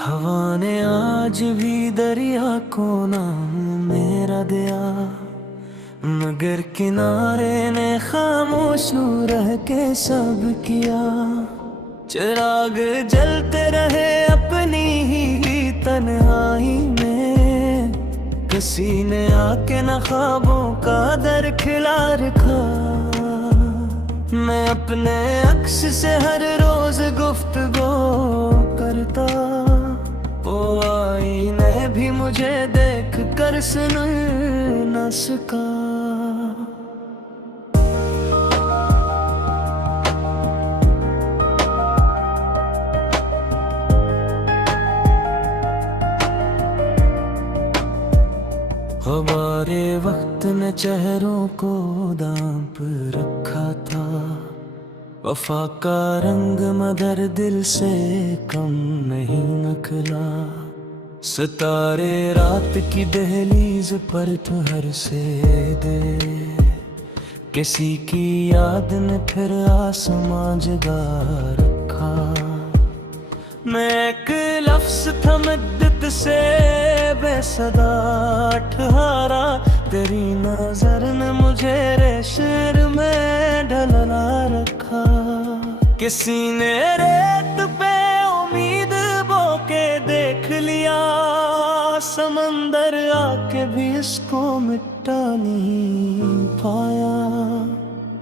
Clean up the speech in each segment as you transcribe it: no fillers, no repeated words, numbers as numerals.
हवा ने आज भी दरिया को नाम मेरा दिया, मगर किनारे ने खामोश रह के सब किया। चिराग जलते रहे अपनी ही तन्हाई में, किसी ने आके न ख्वाबों का दर खिला रखा। मैं अपने अक्स से हर रोज गुफ्तगू करता, वो आईने भी मुझे देख कर सुन न सका। हमारे वक्त ने चेहरों को दाम पर रखा था, वफा का रंग मगर दिल से कम नहीं निकला। सितारे रात की दहलीज पर ठहर से दे, किसी की याद ने फिर आसमां जगा रखा। मैं एक लफ्ज था मद्दत से बेसदा ठहरा, तेरी नजर ने मुझे रेशर में ढलना रखा। किसी ने रेत पे उम्मीद बो के देख लिया, समंदर आके भी इसको मिटा नहीं पाया।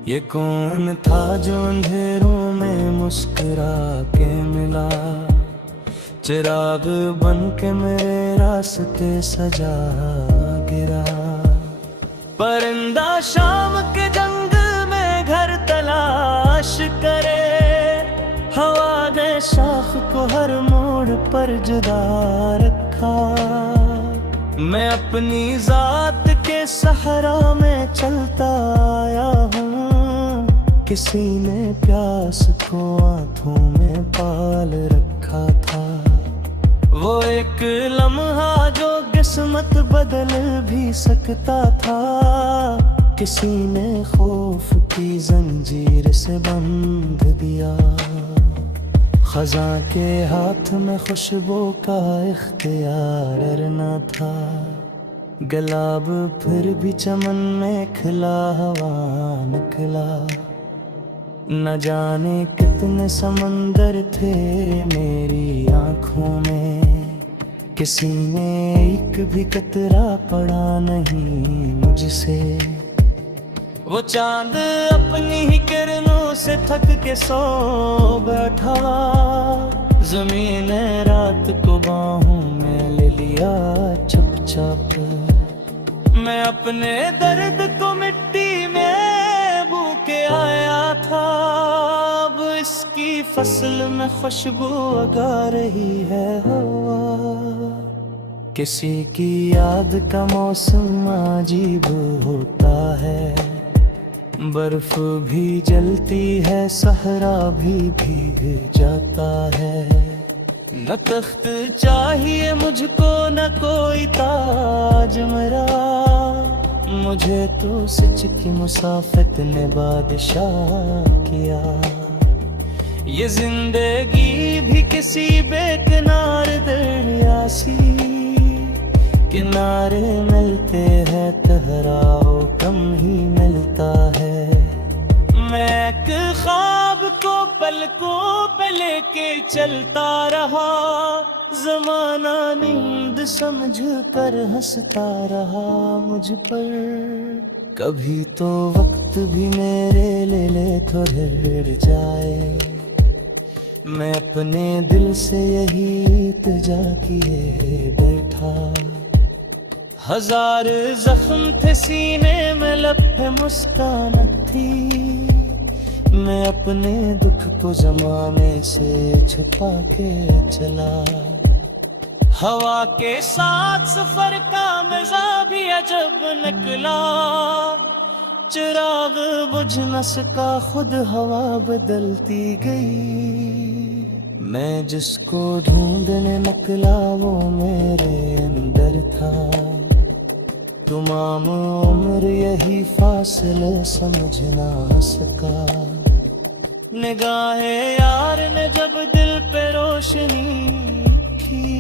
ये कौन था जो अंधेरों में मुस्कुरा के मिला, चिराग बन के मेरे रास्ते सजा गिरा। परिंदा शाम के जंग में घर तलाश करे, हवा ने शाख को हर मोड़ पर जुदा रखा। मैं अपनी जात के सहरा में चलता आया हूँ, किसी ने प्यास को आंखों में पाल रखा था। वो एक लम्हा जो किस्मत बदल भी सकता था, किसी ने खौफ की जंजीर से बंध दिया। खज़ां के हाथ में खुशबू का इख्तियार न था, गुलाब फिर भी चमन में खिला हवा निकला। न जाने कितने समंदर थे मेरी आंखों में, किसी ने एक भी कतरा पड़ा नहीं मुझसे। वो चांद अपनी ही किरणों से थक के सो बैठा, ज़मीन रात को बाहों में ले लिया चुपचाप। मैं अपने दर्द को मिट्टी में बो के आया था, अब इसकी फसल में खुशबू उगा रही है हवा। किसी की याद का मौसम अजीब होता है, बर्फ भी जलती है, सहरा भी भीग जाता है। न तख्त चाहिए मुझको न कोई ताज मेरा, मुझे तो सच की मुसाफत ने बादशाह किया। ये जिंदगी भी किसी बेकिनार दरिया सी, किनारे मिलते हैं ठहराव कम ही मिलता है। मैं एक ख्वाब को पलकों पे लेके चलता रहा, जमाना नींद समझ कर हंसता रहा मुझ पर। कभी तो वक्त भी मेरे ले तो हिल जाए, मैं अपने दिल से यही इल्तिजा किए बैठा। हजार जख्म थे सीने में लपे मुस्कान थी, मैं अपने दुख को जमाने से छुपा के चला। हवा के साथ सफर का मजा भी अजब निकला, चिराग बुझ न सका खुद हवा बदलती गई। मैं जिसको ढूंढने निकला वो मेरे अंदर था, तमाम उम्र यही फासले समझ ना सका। निगाहे यार ने जब दिल पे रोशनी की,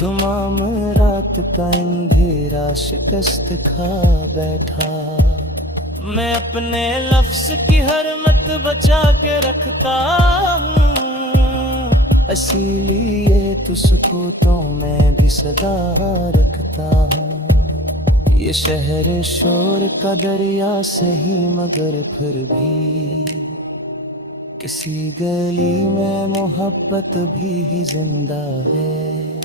तमाम रात का अंधेरा शिकस्त खा बैठा। मैं अपने लफ्ज की हर मत बचा के रखता हूँ, इसीलिए तुझको तो मैं भी सदा रखता हूँ। ये शहर शोर का दरिया सही मगर फिर भी किसी गली में मोहब्बत भी जिंदा है।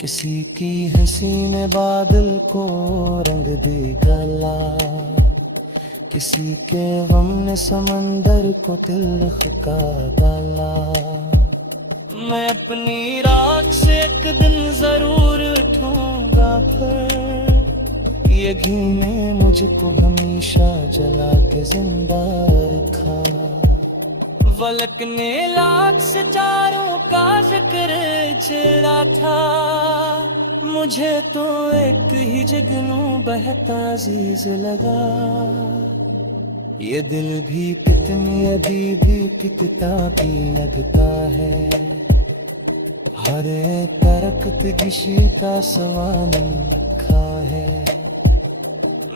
किसी की हंसी ने बादल को रंग दे गला, किसी के गम ने समंदर को तिलक का डाला। मैं अपनी राख से एक दिन जरूर उठूंगा, फिर ये घी ने मुझको हमेशा जला के जिंदा रखा। फलक ने लाख सितारों का जिक्र छेड़ा था, मुझे तो एक ही जुगनू बहता अजीज लगा। ये दिल भी कितनी अजीबी कितना भी लगता है, हर एक दरख्त किसी का सवानी लिखा है।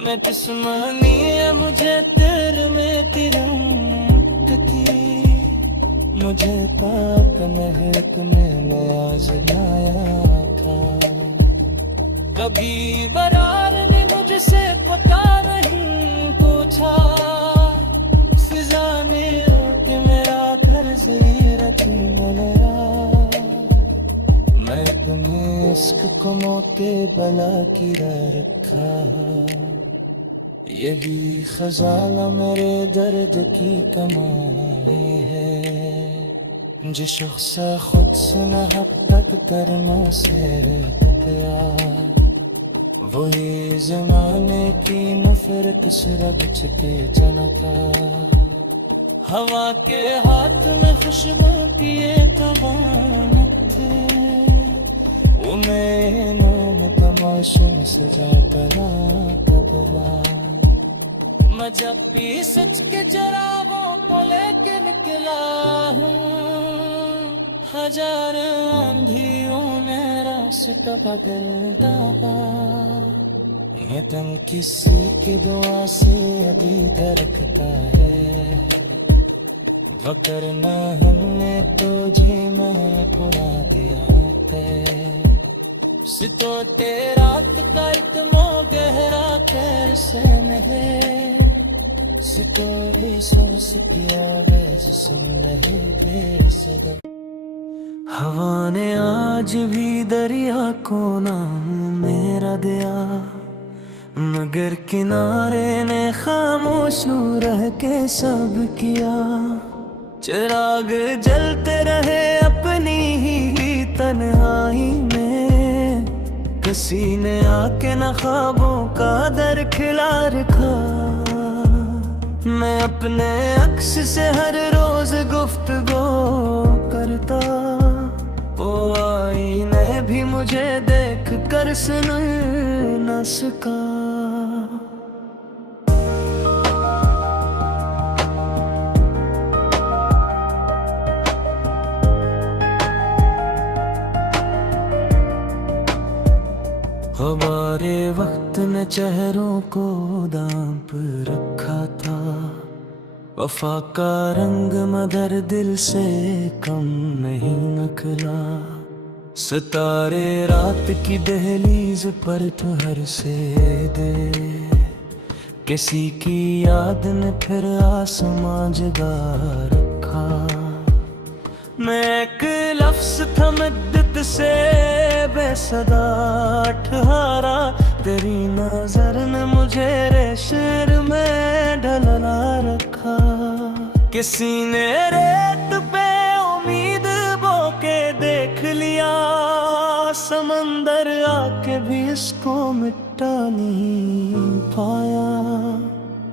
मैं दुश्मनी है मुझे तेरे में तिरंग की, मुझे पाक महक में आजमाया था। कभी बरार ने मुझसे पता नहीं पूछा, फिजा ने कि मेरा घर से रचने लगा। मैं तुम्हें इश्क को मौके बला की रखा, यही खजाला मेरे दर्द की कमाई है। जो शख्स खुद से मोहब्बत करने से गया, वही ज़माने की नफरत से रगड़ के जनता। हवा के हाथ में खुशबू किए तवान थे, वो मैं नाम तमाशे में सजा कला कदला। मैं जब भी सच के चरागों को लेके निकला हूँ, हजार आंधियों ने रास्ता बदलता। ये दम किसी की दुआ से अभी धड़कता है, वरना हमने तुझे मैं बुला दिया है। सितो तेरा का इतना गहरा कैसे नहीं, सितोरे सोच किया वैसे सुन नहीं दे सका। हवा ने आज भी दरिया को नाम मेरा दिया, मगर किनारे ने खामोश रह के सब किया। चिराग जलते रहे अपनी ही तन्हाई में, किसी ने आके न ख्वाबों का दर खिला रखा। मैं अपने अक्स से हर रोज गुफ्तगू करता, वो आईने भी मुझे देख कर सुन न सका। हमारे वक्त ने चेहरों को दांप रखा था, वफा का रंग मगर दिल से कम नहीं निकला। सितारे रात की दहलीज पर ठहर से दे, किसी की याद ने फिर आसमां जगा रखा। मैं एक लफ्ज था मद्दत से बेसदा ठहरा, तेरी नजर ने मुझे रेशर में ढलना रखा। किसी ने रेत पे उम्मीद बो के देख लिया, समंदर आके भी इसको मिटा नहीं पाया।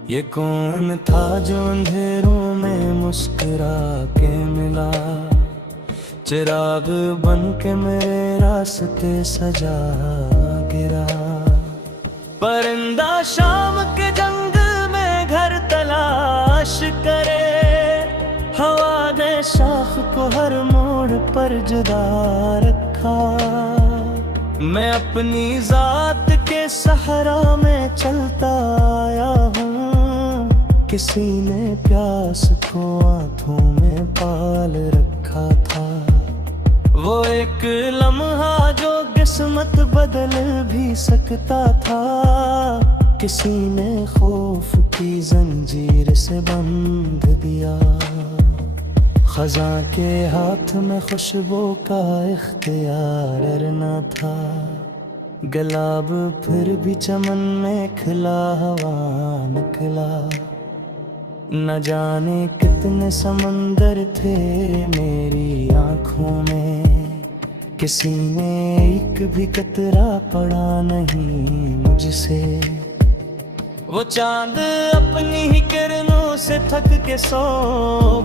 ये कौन था जो अंधेरों में मुस्कुरा के मिला, चिराग बन के मेरे रास्ते सजा गिरा। परिंदा शाम के जंगल में घर तलाश करे, हवा दे शाख को हर मोड़ पर जुदा रखा। था। मैं अपनी जात के सहरा में चलता आया हूँ, किसी ने प्यास को आंखों में पाल रखा था। वो एक लम्हा जो किस्मत बदल भी सकता था, किसी ने खौफ की जंजीर से बंध दिया। खज़ां के हाथ में खुशबू का इख्तियार न था, गुलाब फिर भी चमन में खिला हवा निकला। न जाने कितने समंदर थे मेरी आँखों में, किसी ने एक भी कतरा पड़ा नहीं मुझसे। वो चांद अपनी ही किरणों से थक के सो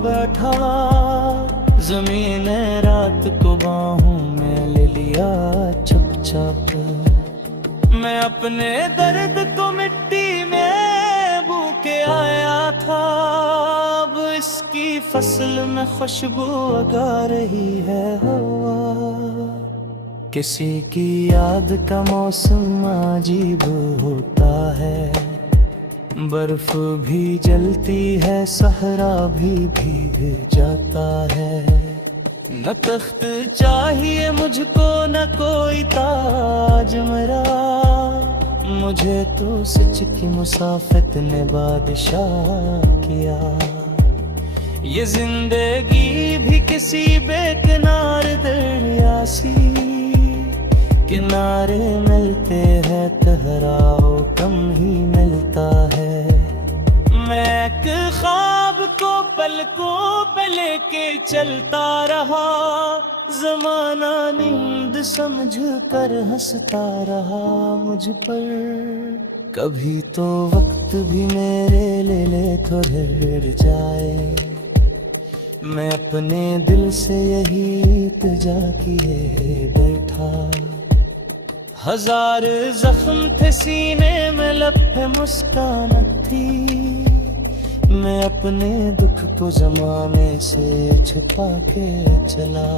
बैठा, ज़मीन रात को बाहों में ले लिया चुपचाप। मैं अपने दर्द को मिट्टी में बो के आया था, अब इसकी फसल में खुशबू उगा रही है हवा। किसी की याद का मौसम अजीब होता है, बर्फ भी जलती है, सहरा भी भीग जाता है। न तख्त चाहिए मुझको न कोई ताज मेरा, मुझे तो सच की मुसाफत ने बादशाह किया। ये जिंदगी भी किसी बेकिनार दरिया सी, किनारे मिलते हैं ठहराव कम ही मिलता है। मैं एक ख्वाब को पलकों पे लेके चलता रहा, ज़माना नींद समझ कर हंसता रहा मुझ पर। कभी तो वक्त भी मेरे ले तो ठहर जाए, मैं अपने दिल से यही इल्तिजा किए बैठा। हजार जख्म थे सीने में लपटे मुस्कान थी, मैं अपने दुख को जमाने से छुपा के चला।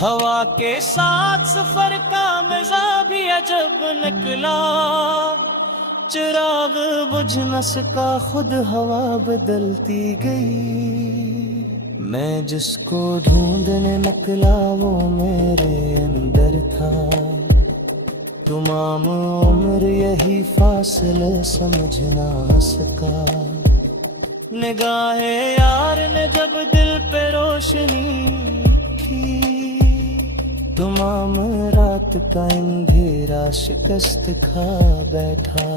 हवा के साथ सफर का मजा भी अजब निकला, चिराग बुझ न सका खुद हवा बदलती गई। मैं जिसको ढूंढने निकला वो मेरे अंदर था, तमाम उम्र यही फासले समझ ना सका। निगाहें यार ने जब दिल पे रोशनी की, तमाम रात का अंधेरा शिकस्त खा बैठा।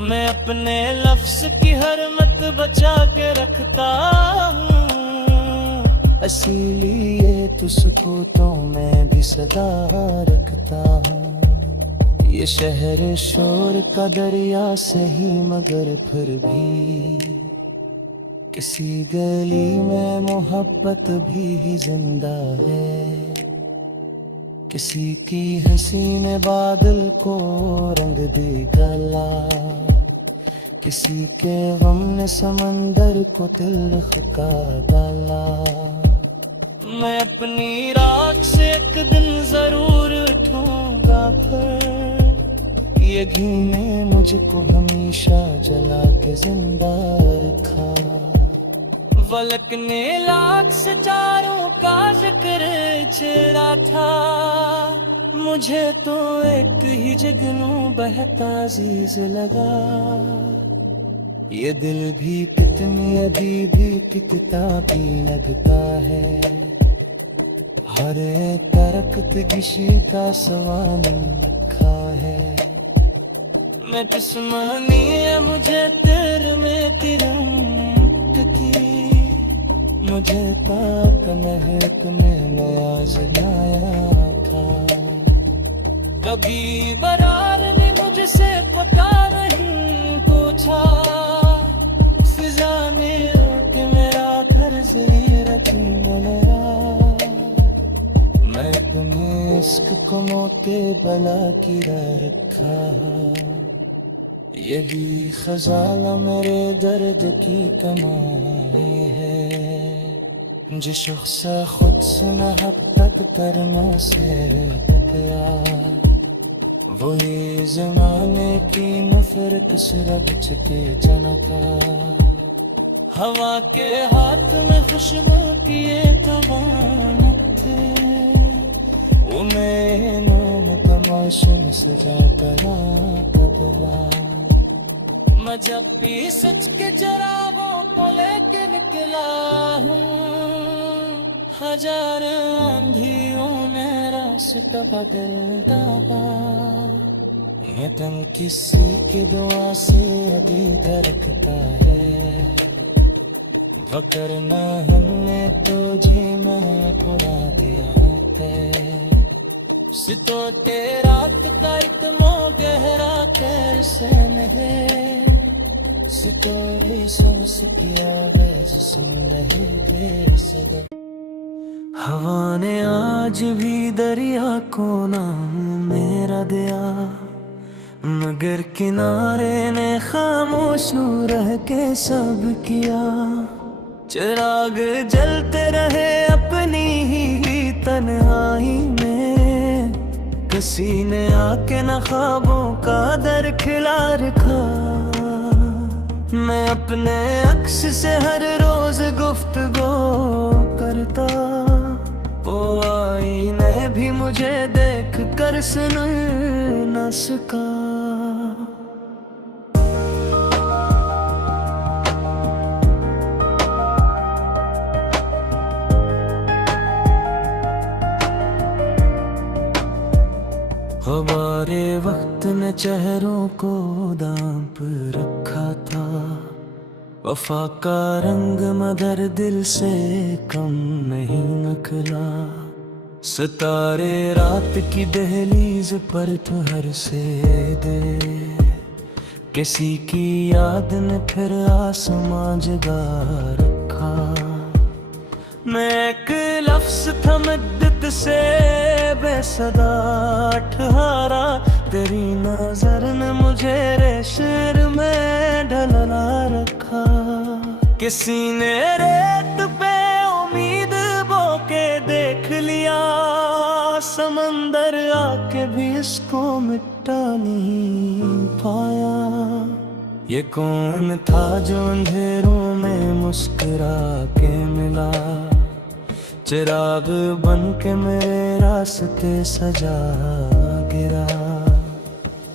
मैं अपने लफ्ज की हर मत बचा के रखता हूँ, इसीलिए तो सुकूतों में भी सदा रखता हूँ। ये शहर शोर का दरिया सही मगर फिर भी किसी गली में मोहब्बत भी जिंदा है। किसी की हंसी ने बादल को रंग दे डाला, किसी के गम ने समंदर को तिलख का डाला। मैं अपनी राख से एक दिन जरूर उठूंगा फिर, ये घी ने मुझको हमेशा जला के जिंदा रखा। फलक ने लाख सितारों का जिक्र छेड़ा था, मुझे तो एक ही जुगनू बहता अजीज लगा। ये दिल भी कितनी अजीबी की किताबी लगता है, हर एक दरख्त किसी का सवाल लिखा है। मैं दुश्मनी है मुझे तेरे में तिरंग की, मुझे पाक महक ने आजमाया था। कभी बरार ने मुझसे पता नहीं पूछा, फिजा ने कि मेरा घर से रखूंगा। मैं अपने इश्क को मौके बला की रखा, यही खजाना मेरे दर्द की कमाई है। जो शख्स खुद से मोहब्बत करने से गया, वही ज़माने की नफरत से रगच के जनता। हवा के हाथ में खुशबू किए तवान थे, उन्हें नूम तमाशम सजा कला कदला। मैं जब भी सच के जराबों को लेके निकला हूँ, हजार आंधियों ने रास्ता बदलता। ये दिल किसी की दुआ से अभी धड़कता है, वरना हमने तो जी में उड़ा दिया है। सितो रात का इतना गहरा कैसे नहीं, सितोरे सांस किया वैस सुन नहीं दे सदा। हवा ने आज भी दरिया को नाम मेरा दिया, मगर किनारे ने खामोश रह के सब किया। चिराग जलते रहे अपनी ही तन्हाई में, किसी ने आके न ख्वाबों का दर खिला रखा। मैं अपने अक्स से हर रोज गुफ्तगू करता, वो आईने भी मुझे देख कर सुन न सका। हमारे वक्त ने चेहरों को दाम पर रखा था, वफा का रंग मगर दिल से कम नहीं निकला। सितारे रात की दहलीज पर ठहर से दे, किसी की याद ने फिर आसमां जगा रखा। मैं एक लफ्ज़ था मुद्दत से बेसदा ठहरा, तेरी नजर ने मुझे रेशर में ढलना रखा। किसी ने रेत पे उम्मीद बो के देख लिया, समंदर आके भी इसको मिटा नहीं पाया। ये कौन था जो अंधेरों में मुस्कुरा के मिला, चिराग बन के मेरे रास्ते सजा गिरा।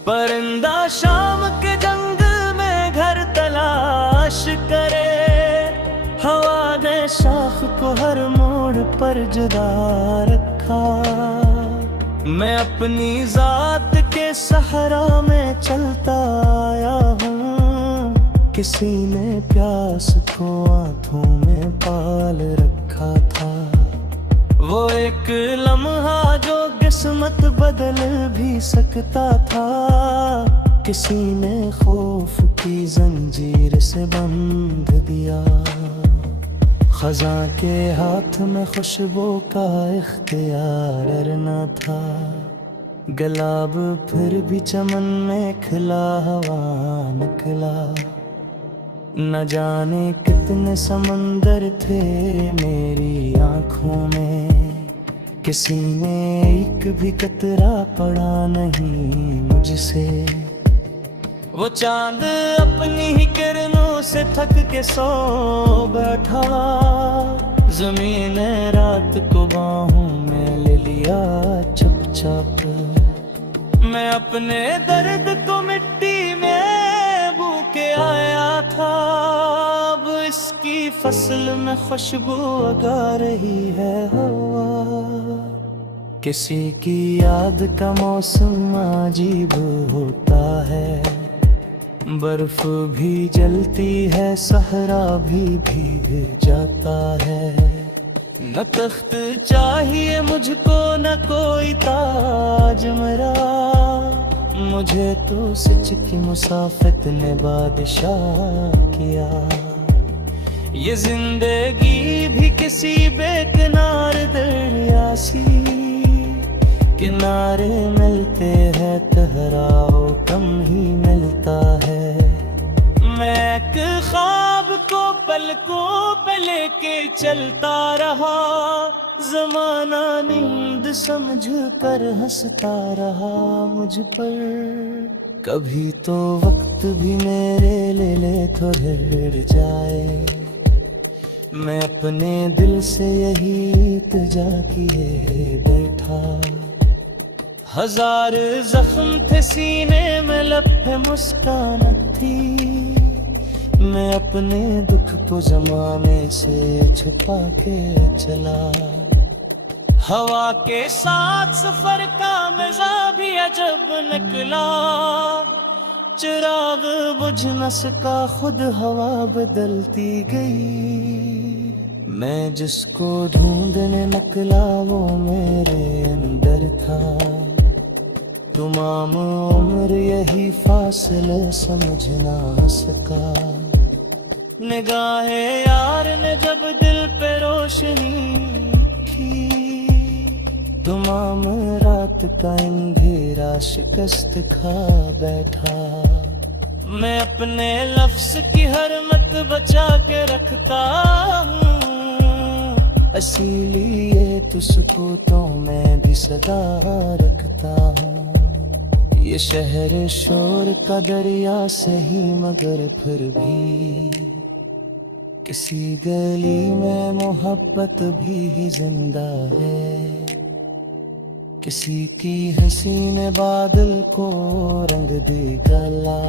परिंदा शाम के जंगल में घर तलाश करे, हवा ने शाख को हर मोड़ पर जुदा रखा। मैं अपनी जात के सहारा में चलता आया हूँ, किसी ने प्यास को आंखों में पाल रखा था। वो एक लम्हा जो किस्मत बदल भी सकता था, किसी ने खौफ की जंजीर से बंध दिया। खजा के हाथ में खुशबू का इख्तियार न था, गुलाब फिर भी चमन में खिला हवा निकला। न जाने कितने समंदर थे मेरी आंखों में, किसी ने एक भी कतरा पड़ा नहीं मुझसे। वो चांद अपनी ही किरणों से थक के सो बैठा, ज़मीन रात को बाहों में ले लिया चुपचाप। मैं अपने दर्द को मिट्टी में बू के आया था, अब इसकी फसल में खुशबू उगा रही है हवा। किसी की याद का मौसम अजीब होता है, बर्फ भी जलती है, सहरा भी भीग जाता है। न तख्त चाहिए मुझको न कोई ताज मेरा, मुझे तो सच की मुसाफत ने बादशाह किया। ये जिंदगी भी किसी बेकिनार दरिया सी, किनारे मिलते हैं ठहराव कम ही मिलता है। मैं एक ख्वाब को पलकों पे लेके के चलता रहा, जमाना नींद समझ कर हंसता रहा मुझ पर। कभी तो वक्त भी मेरे ले तो ढल जाए, मैं अपने दिल से यही इल्तिजा किए बैठा। हजार जख्म थे सीने में, लब पे मुस्कान थी, मैं अपने दुख को जमाने से छुपा के चला। हवा के साथ सफर का मजा भी अजब निकला, चिराग बुझ न सका, खुद हवा बदलती गई। मैं जिसको ढूंढने निकला वो मेरे अंदर था, तमाम उम्र यही फासले समझ ना सका। निगाहे यार ने जब दिल पे रोशनी की, तमाम रात का अंधेरा शिकस्त खा बैठा। मैं अपने लफ्ज की हर मत बचा के रखता हूँ, इसीलिए तुझको तो मैं भी सदा रखता हूँ। ये शहर शोर का दरिया सही मगर फिर भी किसी गली में मोहब्बत भी जिंदा है। किसी की हंसी ने बादल को रंग दे गला,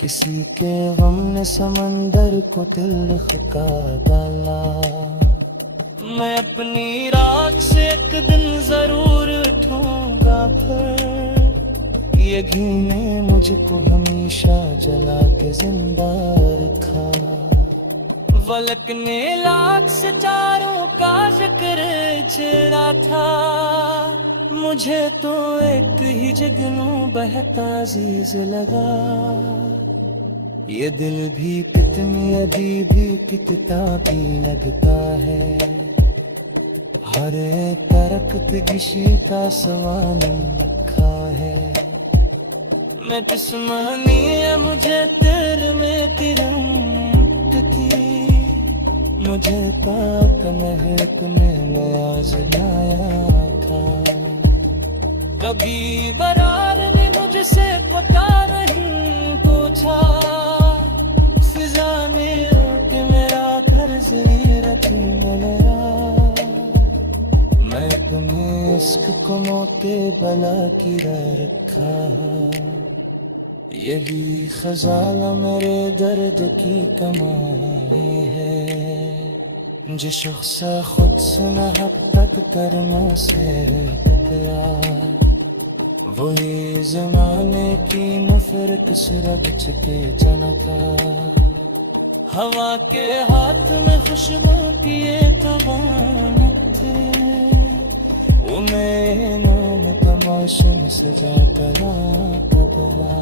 किसी के गम ने समंदर को तिलख का डाला। मैं अपनी राख से एक दिन जरूर उठूंगा फिर, ये घी ने मुझको हमेशा जला के जिंदा रखा। फलक ने लाख सितारों का जिक्र छेड़ा था, मुझे तो एक ही जुगनू बहता अजीज लगा। ये दिल भी कितनी अजीब कितना भी लगता है, हर एक दरख्त किसी का सवानी लिखा है। मैं दुश्मनी है मुझे तेरे में तिरंग की, मुझे पाक महक ने आजमाया था। कभी बरार ने मुझसे पता नहीं पूछा, फिजा में कि मेरा घर ज़ीरत मेरा। मैं अपने इश्क को मौके बला की रखा, यही खजाना मेरे दर्द की कमाई है। जो शख्स खुद से मोहब्बत करने से टकरा, वही ज़माने की नफरत से रगड़ के जनता। हवा के हाथ में खुशबू किए तवान थे, वो मैं नाम तमाशे में सजा करा कदला।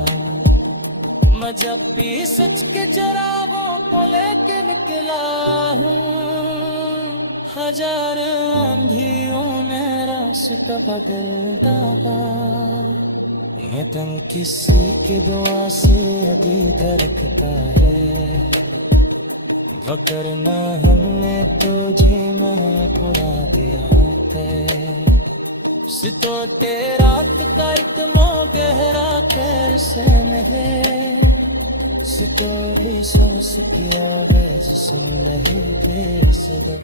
मैं जब भी सच के चरागों को लेके निकला हूँ, हजार आंधियों ने रास्ता बदलता। ये तन किसी की दुआ से अभी दरकता है, वरना हमने तुझे में उड़ा दिया है। सितो रात का इतना गहरा कैसे नहीं, सितोरे सांस किया वे जिसम नहीं दे सदा।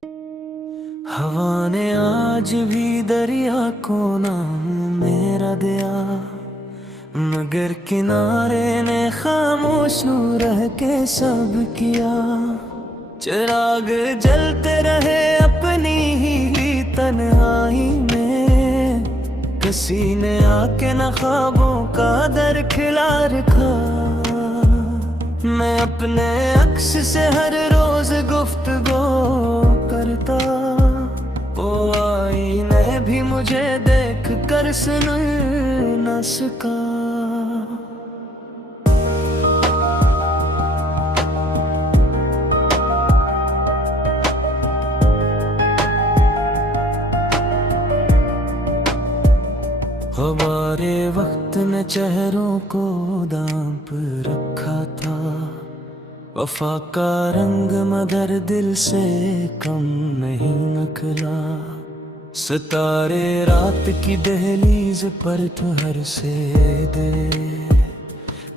हवा ने आज भी दरिया को नाम मेरा दिया, मगर किनारे ने खामोश रह के सब किया। चिराग जलते रहे अपनी ही तन्हाई में, किसी ने आके न ख्वाबों का दर खिला रखा। मैं अपने अक्स से हर रोज गुफ्तगू करता, वो आईने भी मुझे देख कर सुन न सका। हमारे वक्त ने चेहरों को दाम पर रखा था, वफा का रंग मगर दिल से कम नहीं निकला। सितारे रात की दहलीज पर ठहर से दे,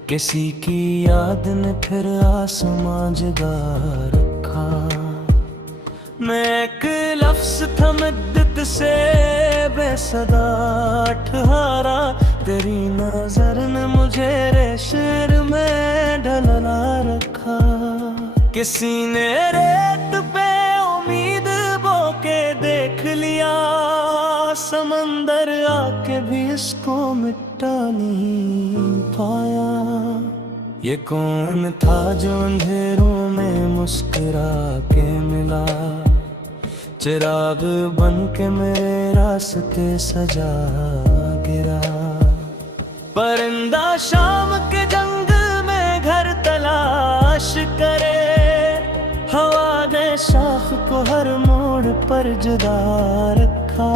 किसी की याद ने फिर आसमां जगा रखा। मैं एक लफ्ज था मुद्दत से बेसदा ठहरा, तेरी नजर ने मुझे रेशर में ढलना रखा। किसी ने रेत पे उम्मीद बो के देख लिया, समंदर आके भी इसको मिटा नहीं पाया। ये कौन था जो अंधेरों में मुस्कुरा के मिला, चिराग बन के मेरे रास्ते सजा गिरा। परिंदा शाम के जंगल में घर तलाश करे, हवा ने शाख को हर मोड़ पर जुदा रखा।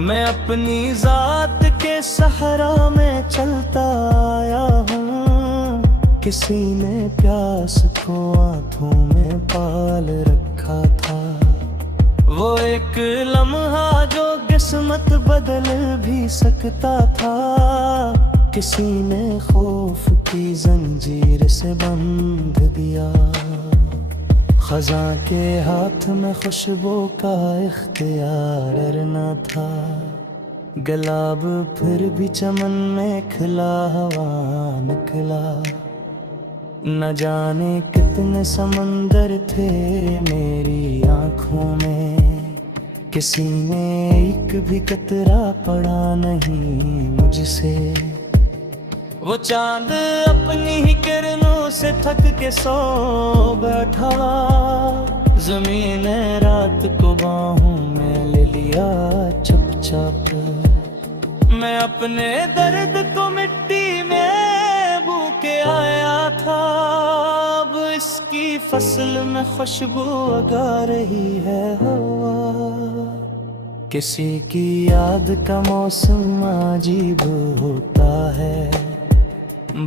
मैं अपनी जात के सहारा में चलता आया हूँ, किसी ने प्यास को आंखों में पाल रखा था। वो एक लम्हा जो किस्मत बदल भी सकता था, किसी ने खौफ की जंजीर से बंध दिया। खज़ां के हाथ में खुशबू का इख्तियार न था, गुलाब फिर भी चमन में खिला हवा निकला। न जाने कितने समंदर थे मेरी आँखों में, किसी ने एक भी कतरा पड़ा नहीं मुझसे। वो चांद अपनी ही किरणों से थक के सो बैठा, ज़मीन रात को बाहों में ले लिया चुपचाप। मैं अपने दर्द को मिट्टी में बो के आया था, अब इसकी फसल में खुशबू उगा रही है हवा। किसी की याद का मौसम अजीब होता है,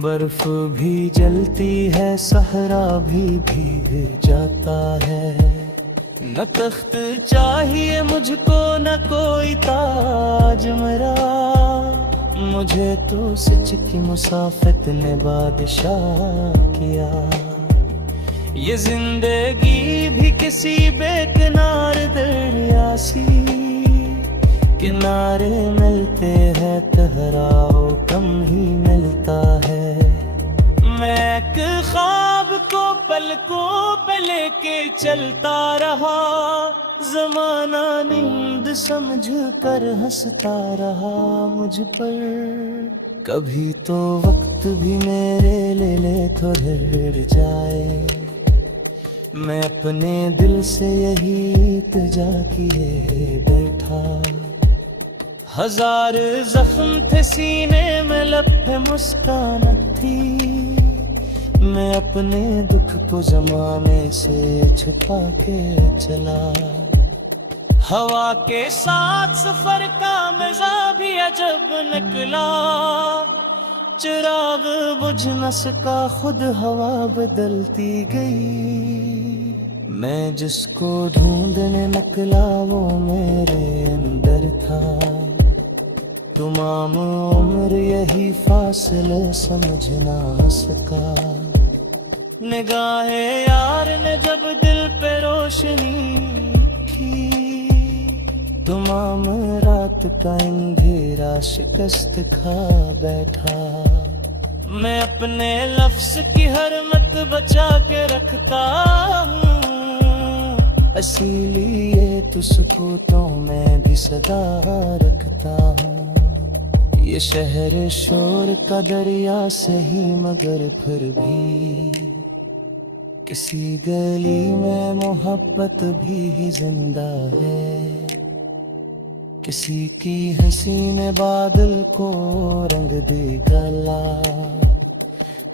बर्फ भी जलती है, सहरा भी भीग जाता है। न तख्त चाहिए मुझको न कोई ताज मेरा, मुझे तो सच की मुसाफत ने बादशाह किया। ये जिंदगी भी किसी बेकिनार दरिया सी, किनारे मिलते हैं ठहराव कम ही मिलता है। मैं एक ख्वाब को पलकों पे लेके चलता रहा, जमाना नींद समझ कर हंसता रहा मुझ पर। कभी तो वक्त भी मेरे ले तो हिर जाए, मैं अपने दिल से यही इल्तिजा किए बैठा। हजार जख्म थे सीने में लपे मुस्कान थी, मैं अपने दुख को जमाने से छुपा के चला। हवा के साथ सफर का मजा भी अजब निकला, चिराग बुझ न सका खुद हवा बदलती गई। मैं जिसको ढूंढने निकला वो मेरे अंदर था, तमाम उम्र यही फासले समझ ना सका। निगाहे यार ने जब दिल पे रोशनी की, तमाम रात का अंधेरा शिकस्त खा बैठा। मैं अपने लफ्ज की हर मत बचा के रखता हूँ, इसीलिए तुझको तो मैं भी सदा रखता हूँ। ये शहर शोर का दरिया सही मगर फिर भी, किसी गली में मोहब्बत भी जिंदा है। किसी की हंसी ने बादल को रंग दे गला,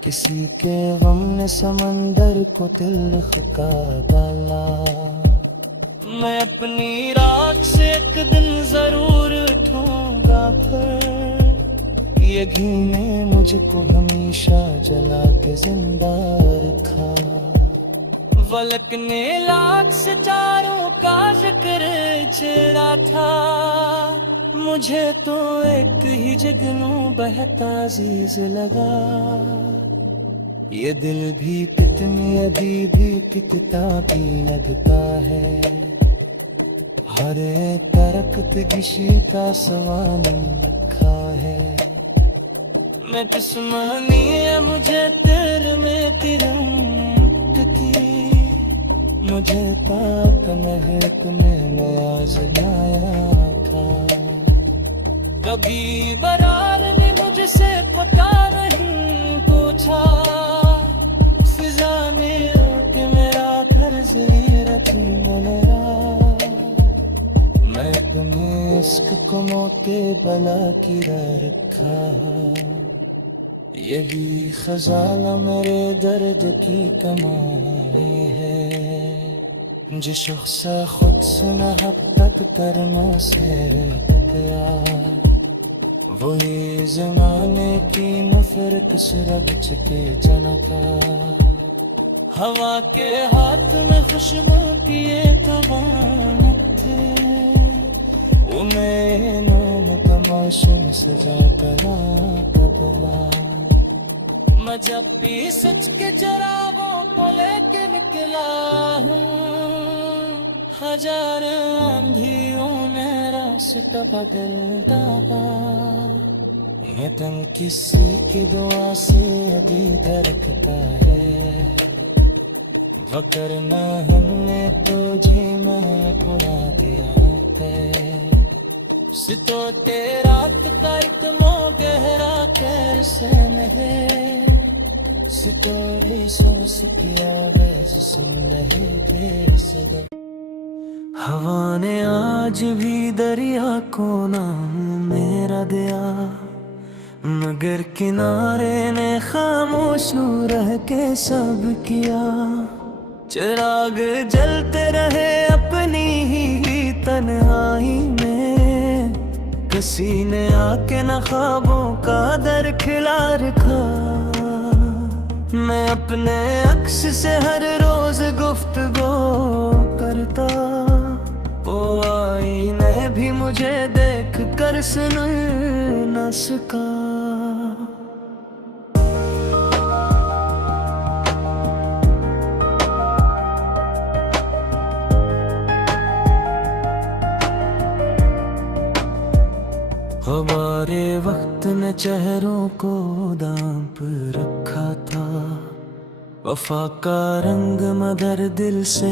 किसी के गम ने समंदर को तिलख का डाला। मैं अपनी राख से एक दिन जरूर उठूंगा फिर, ये घी ने मुझको हमेशा जला के जिंदा रखा। फलक ने लाख सितारों का जिक्र छेड़ा था, मुझे तो एक ही जुगनू बहता अजीज लगा। ये दिल भी कितनी अजीबी की किताबी लगता है, हर एक हरकत किसी का सवाल रखा है। मैं दुश्मनी है मुझे तेरे में तिरंग की, मुझे पाक महक में आजमाया था। कभी बरार ने मुझसे पता नहीं पूछा, फिजा ने कि मेरा फर्ज रखने लगा। मैं अपने इश्क को मौके बला की रखा, यही खजाना मेरे दर्द की कमाई है। जो शख्स खुद से मोहब्बत करना से गया, वही ज़माने की नफरत से रगच के जनता। हवा के हाथ में खुशबू किए तवान थे, उन्हें नून तमाशों में सजा कला कबला। मैं जब भी सच के चरागों को लेके निकला हूँ, हजार आंधियों ने रास्ता बदल डाला। ये दम किसी की दुआ से अभी धड़कता है, वरना हमने तुझे मैं उड़ा दिया है। सितो तेरा रात मो गहरा कैसे नहीं, सितोरे सोच किया वैसे सुन नहीं दे सदा। हवा ने आज भी दरिया को नाम मेरा दिया, मगर किनारे ने खामोश रह के सब किया। चिराग जलते रहे अपनी ही तन्हाई में, किसी ने आके न ख्वाबों का दर खिला रखा। मैं अपने अक्स से हर रोज गुफ्तगू करता, वो आईने भी मुझे देख कर सुन न सका। हमारे वक्त ने चेहरों को दाम पर रखा था, वफा का रंग मगर दिल से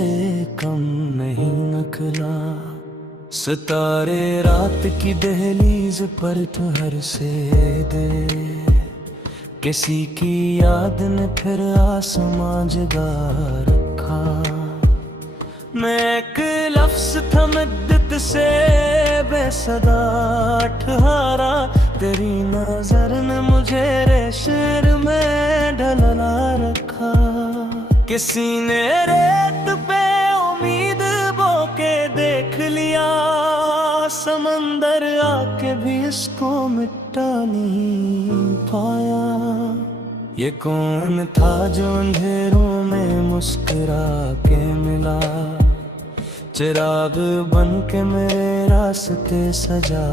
कम नहीं निकला। सितारे रात की दहलीज पर ठहर से दे, किसी की याद ने फिर आसमां जगा रखा। मैं एक लफ्ज था मद्दत से बेसदा ठहरा, तेरी नजर ने मुझे रेशर में ढलना रखा। किसी ने रेत पे उम्मीद बो के देख लिया, समंदर आके भी इसको मिटा नहीं पाया। ये कौन था जो अंधेरों में मुस्कुरा के मिला, चिराग बन के मेरे रास्ते सजा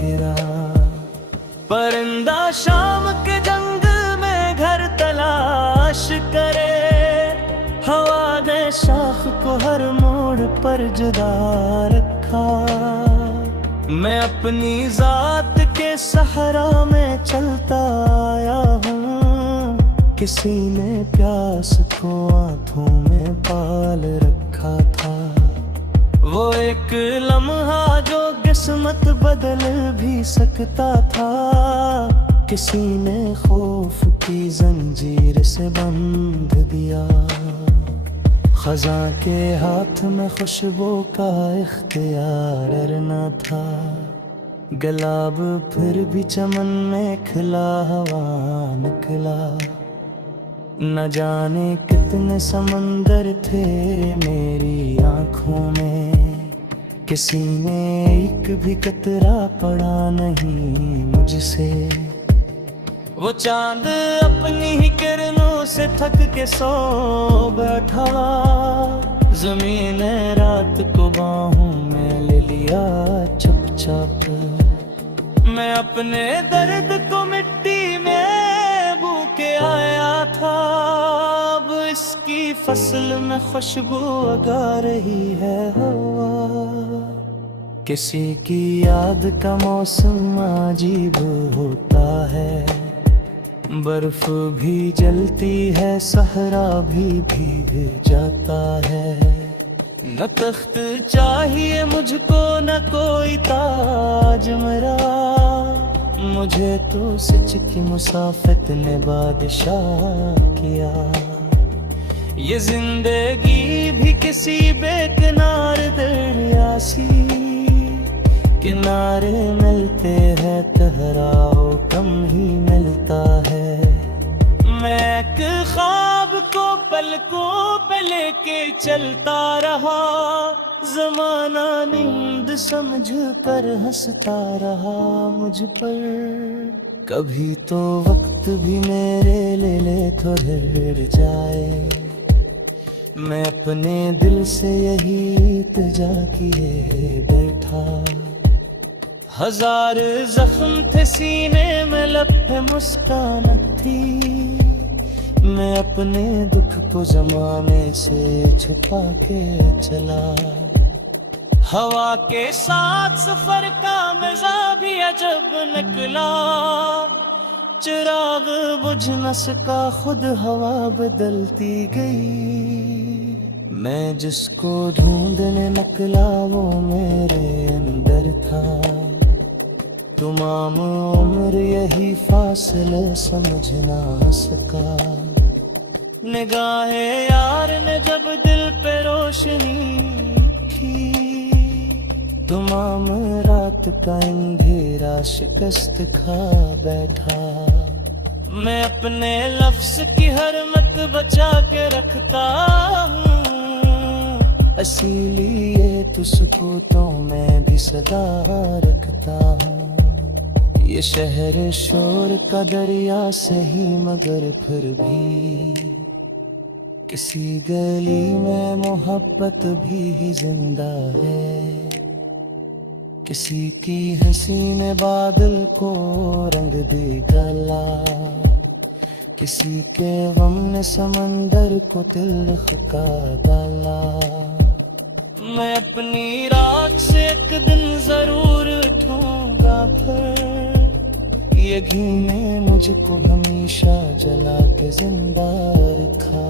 गिरा। परिंदा शाम के जंगल में घर तलाश करे, हवा ने शाख को हर मोड़ पर जुदा रखा। मैं अपनी जात के सहरा में चलता आया हूँ, किसी ने प्यास को आंखों में पाल रखा था। वो एक लम्हा जो किस्मत बदल भी सकता था, किसी ने खौफ की जंजीर से बंध दिया। खज़ां के हाथ में खुशबू का इख्तियार न था, गुलाब फिर भी चमन में खिला हवा निकला। न जाने कितने समंदर थे मेरी आँखों में, किसी ने एक भी कतरा पड़ा नहीं मुझसे। वो चांद अपनी ही किरणों से थक के सो बैठा, ज़मीन रात को बाहों में ले लिया चुपचाप। मैं अपने दर्द को मिट्टी में बू के आया था, अब इसकी फसल में खुशबू उगा रही है हवा। किसी की याद का मौसम अजीब होता है, बर्फ भी जलती है, सहरा भी भीग जाता है। न तख्त चाहिए मुझको न कोई ताज मेरा, मुझे तो सच की मुसाफत ने बादशाह किया। ये जिंदगी भी किसी बेकिनार दरिया सी, किनारे मिलते हैं ठहराव कम ही मिलता है। मैं एक ख्वाब को पलकों पे लेके चलता रहा, जमाना नींद समझ कर हंसता रहा मुझ पर। कभी तो वक्त भी मेरे ले तो ठहर जाए, मैं अपने दिल से यही इल्तिजा किए बैठा। हजार जख्म थे सीने में लपे मुस्कान थी, मैं अपने दुख को जमाने से छुपा के चला। हवा के साथ सफर का मजा भी अजब निकला, चिराग बुझ न सका खुद हवा बदलती गई। मैं जिसको ढूंढने निकला वो मेरे अंदर था, तमाम उम्र यही फासले समझ ना सका। निगाहें यार ने जब दिल पे रोशनी की, तमाम रात का अंधेरा शिकस्त खा बैठा। मैं अपने लफ्ज की हर मत बचा के रखता हूँ, इसीलिए तो सुकूतों में भी सदा रखता हूँ। ये शहर शोर का दरिया सही मगर फिर भी किसी गली में मोहब्बत भी जिंदा है। किसी की हंसी ने बादल को रंग दे डाला, किसी के गम ने समंदर को तिलख का डाला। मैं अपनी रात से एक दिन जरूर उठूंगा फिर, ये घी ने मुझको हमेशा जला के जिंदा रखा।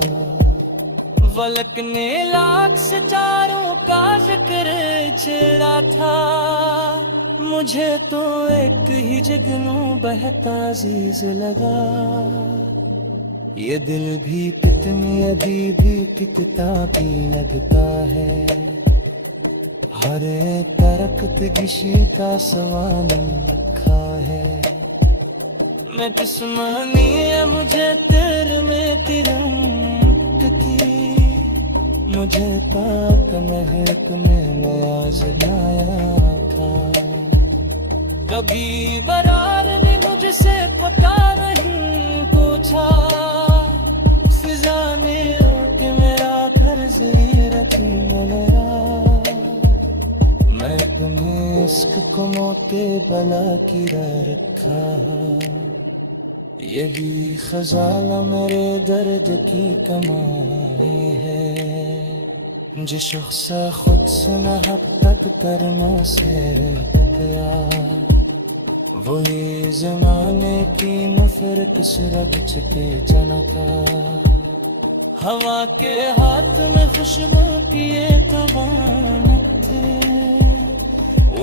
फलक ने लाख सितारों का जिक्र छेड़ा था, मुझे तो एक ही जुगनू बहता अजीज लगा। ये दिल भी कितनी अजीबी कितना भी लगता है, हर एक दरख्त किसी का सवाल रखा है। मैं दुश्मनी है मुझे तेरे में तिरंग की, मुझे पाक महक ने आजमाया था। कभी बरार ने मुझसे पता नहीं पूछा, फिजा ने कि मेरा कर्ज रखी मेरा। मैं अपने इश्क को मौके बला की रखा, यही खजाना मेरे दर्द की कमाई है। जो शख्स खुद से मोहब्बत करने से गया, वही जमाने की नफरत से रगड़ के जनता। हवा के हाथ में खुशबू किए तवान थे,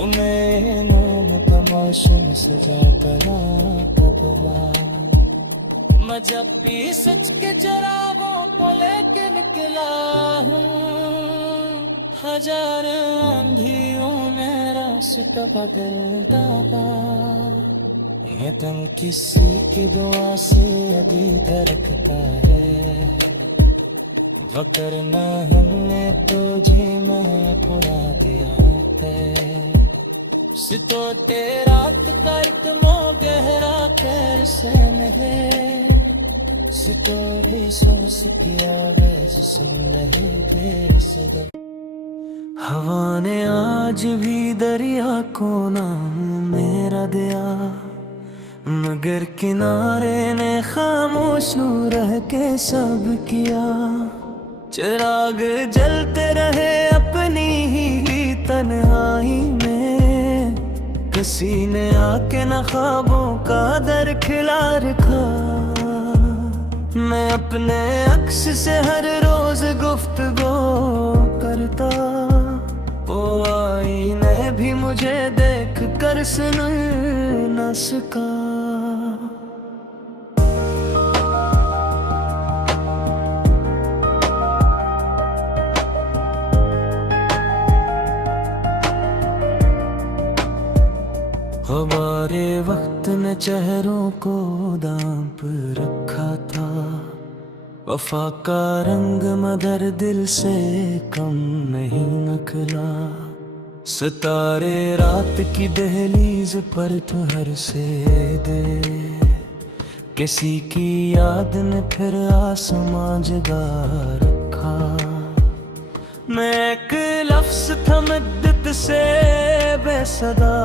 उन्हें नून तमाशुन सजा कला कबला। मैं जब भी सच के जराबों को लेके निकला हूँ, हजार आंधियों ने रास्ता बदल डाला। मैं तुम किसी की दुआ से अभी धड़कता है, वरना हमने तुझे मैं उड़ा दिया है। सितो रात का एक मोह गहरा कैसे नहे सितोरे सुनस किया वैसे सुन रहे थे सदा। हवा ने आज भी दरिया को नाम मेरा दिया, मगर किनारे ने खामोश रह के सब किया। चिराग जलते रहे अपनी ही तन्हाई में, किसी ने आके न ख्वाबों का दर खिला रखा। मैं अपने अक्स से हर रोज गुफ्तगू करता, वो आईने भी मुझे देख कर सुन न सका। हमारे वक्त ने चेहरों को दांव पर रखा था, वफा का रंग मगर दिल से कम नहीं निकला। सितारे रात की दहलीज पर ठहर से दे, किसी की याद ने फिर आसमां जगा रखा। मैं एक लफ्ज़ था मद्दत से बेसदा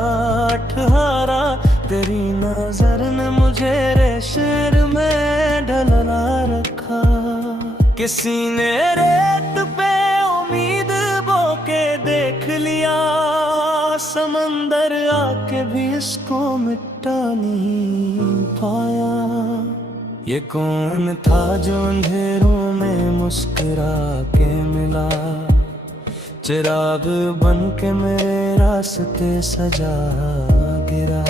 ठहरा, तेरी नजर ने मुझे रेशर में ढलना रखा। किसी ने रेत पे उम्मीद बो के देख लिया, समंदर आके भी इसको मिटा नहीं पाया। ये कौन था जो अंधेरों में मुस्कुरा के मिला, चिराग बन के मेरे रास्ते सजा गिरा।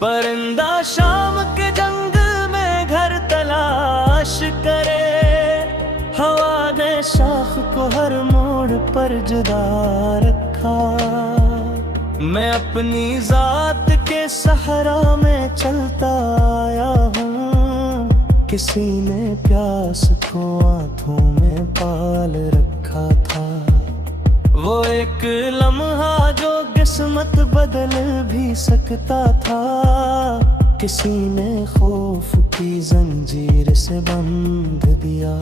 परिंदा शाम के जंग में घर तलाश करे, हवा ने शाख को हर मोड़ पर जुदा रखा। मैं अपनी जात के सहरा में चलता आया हूँ, किसी ने प्यास को आंखों में पाल रखा था। वो एक लम्हा जो किस्मत बदल भी सकता था, किसी ने खौफ की जंजीर से बंध दिया।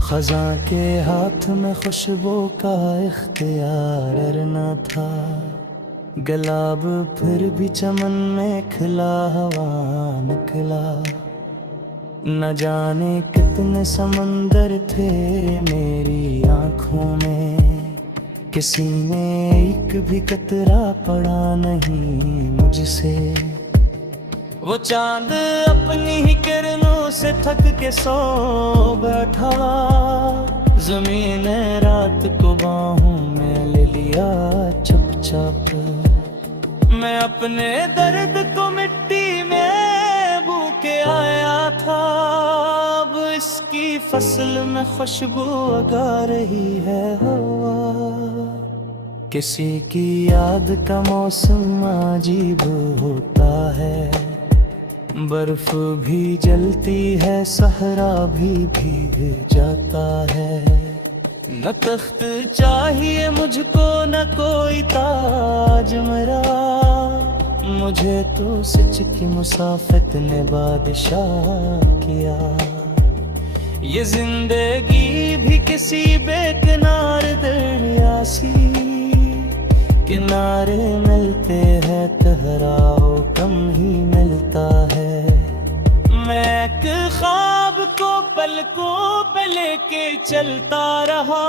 खज़ां के हाथ में खुशबू का इख्तियार न था, गुलाब फिर भी चमन में खिला हवा निकला। न जाने कितने समंदर थे मेरी आँखों में, किसी ने एक भी कतरा पड़ा नहीं मुझसे। वो चांद अपनी ही किरणों से थक के सो बैठा, ज़मीन रात को बाहों में ले लिया चुपचाप। मैं अपने दर्द को मिट्टी में बू के आया था, अब इसकी फसल में खुशबू उगा रही है हवा। किसी की याद का मौसम अजीब होता है, बर्फ भी जलती है, सहरा भी भीग जाता है। न तख्त चाहिए मुझको न कोई ताज मेरा, मुझे तो सच की मुसाफत ने बादशाह किया। ये जिंदगी भी किसी बेकिनार दरिया सी, किनारे मिलते हैं ठहराव कम ही मिलता है। मैं एक ख्वाब को पलकों पे लेके चलता रहा,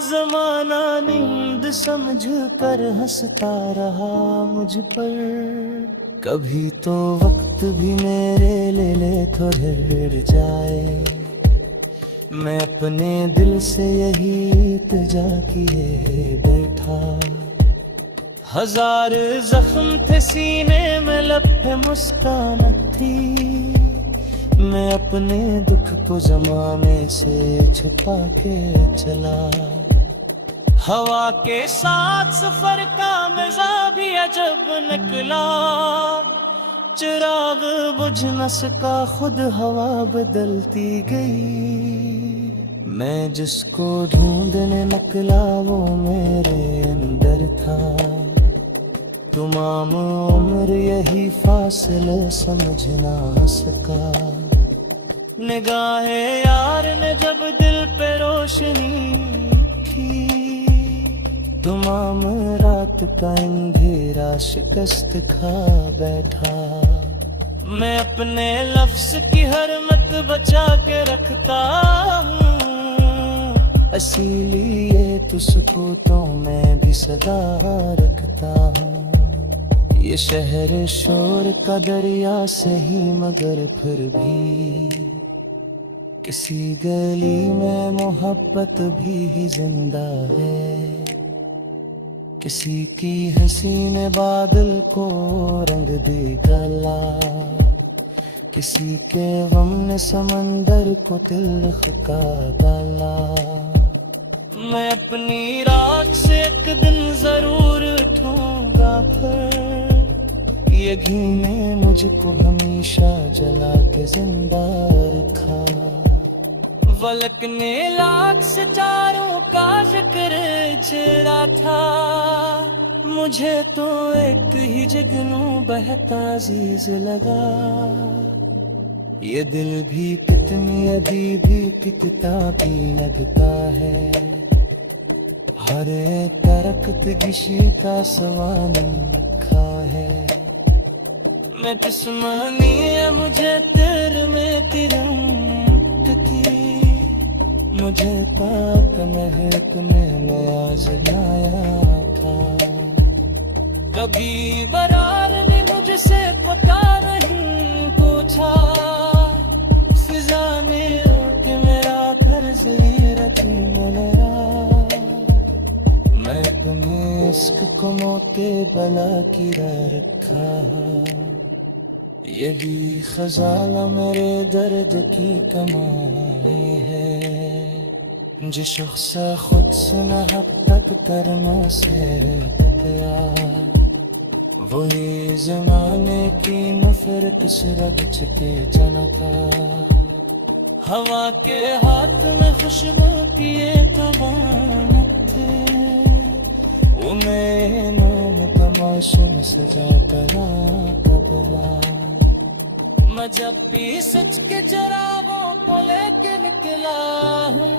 जमाना नींद समझ कर हंसता रहा मुझ पर। कभी तो वक्त भी मेरे ले तो ठहर जाए, मैं अपने दिल से यही इल्तिजा किए बैठा। हजार जख्म थे सीने में लपे मुस्कान थी, मैं अपने दुख को जमाने से छुपा के चला। हवा के साथ सफर का मजा भी अजब निकला, चिराग बुझ न सका खुद हवा बदलती गई। मैं जिसको ढूंढने निकला वो मेरे अंदर था, तमाम उम्र यही फासले समझ ना सका। निगाहे यार ने जब दिल पे रोशनी की, तमाम रात का अंधेरा शिकस्त खा बैठा। मैं अपने लफ्ज की हर मत बचा के रखता हूँ, इसीलिए तुझको तो मैं भी सदा रखता हूँ। ये शहर शोर का दरिया सही मगर फिर भी किसी गली में मोहब्बत भी जिंदा है। किसी की हंसी ने बादल को रंग दे गला, किसी के गम ने समंदर को तिलख का डाला। मैं अपनी राख से एक दिन जरूर उठूंगा, फिर ये घी ने मुझको हमेशा जला के जिंदा रखा। फलक ने लाख सितारों का जिक्र छेड़ा था, मुझे तो एक ही जुगनू बहता अजीज लगा। ये दिल भी कितनी अजीबी किताबी लगता है, हर एक दरख्त किसी का सवाल रखा है। मैं दुश्मनी है मुझे तेरे में तिरंग की, मुझे पाक महक ने आजमाया था। कभी बरार ने मुझसे पता नहीं पूछा, फिजा ने कि मेरा कर्ज रख मेरा। मैं अपने इश्क को मौके बला की रखा, यही खजाना मेरे दर्द की कमाई है। जो शख्स खुद से मोहब्बत करने से गया, वही ज़माने की नफरत से रगड़ के जनता। हवा के हाथ में खुशबू किए तबान थे, वो मेरे नाम तमाशे में सजा करा कदला। मैं जब भी सच के जराबों को लेके निकला हूँ,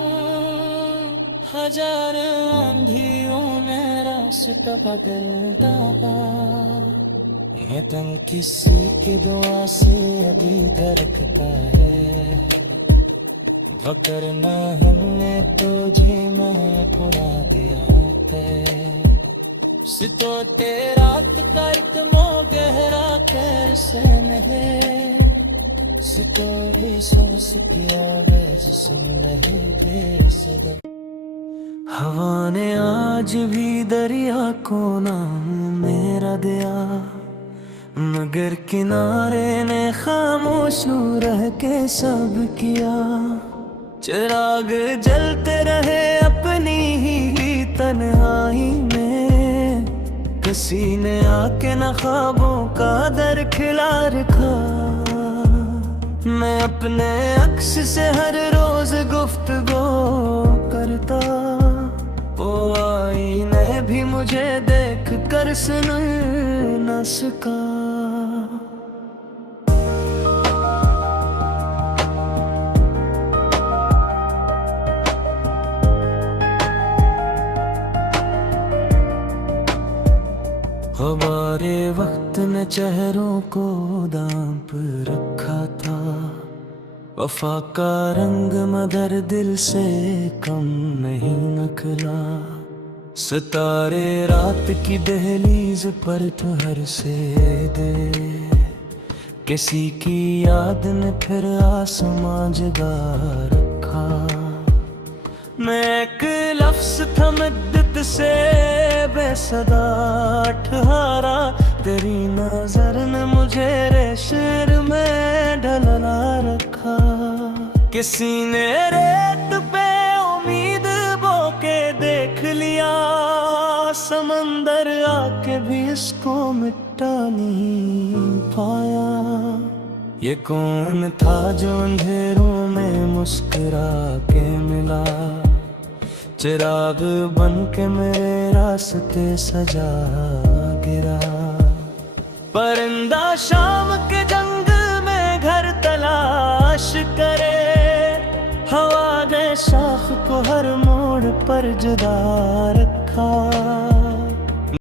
हजार आंधियों ने रास्ता बदल डाला। ये दम किसी की दुआ से अभी धड़कता है, वरना हमने तुझे मैं उड़ा दिया है। सितो तेरा तकमो गहरा कैसे नहीं, सितोरे सांस किया वैसे सुन नहीं दे सदा। हवा ने आज भी दरिया को नाम मेरा दिया, मगर किनारे ने खामोश रह के सब किया। चिराग जलते रहे अपनी ही तन्हाई में, किसी ने आके न ख्वाबों का दर खिला रखा। मैं अपने अक्स से हर रोज गुफ्तगू करता, वो आईने भी मुझे देख कर सुन न सका। हमारे वक्त ने चेहरों को दाम पर रखा था, वफा का रंग मगर दिल से कम नहीं निकला। सितारे रात की दहलीज पर ठहर से दे, किसी की याद ने फिर आसमां जगा रखा। मैं एक लफ्ज था मुद्दत से बेसदा ठहरा, तेरी नजर ने मुझे रेशर में ढलना रखा। किसी ने रेत पे उम्मीद बो के देख लिया, समंदर आके भी इसको मिटा नहीं पाया। ये कौन था जो अंधेरों में मुस्कुरा के मिला, चिराग बन के मेरे रास्ते सजा गिरा। शाम के जंगल में घर तलाश करे, हवा ने शाख को हर मोड़ पर जुदा रखा।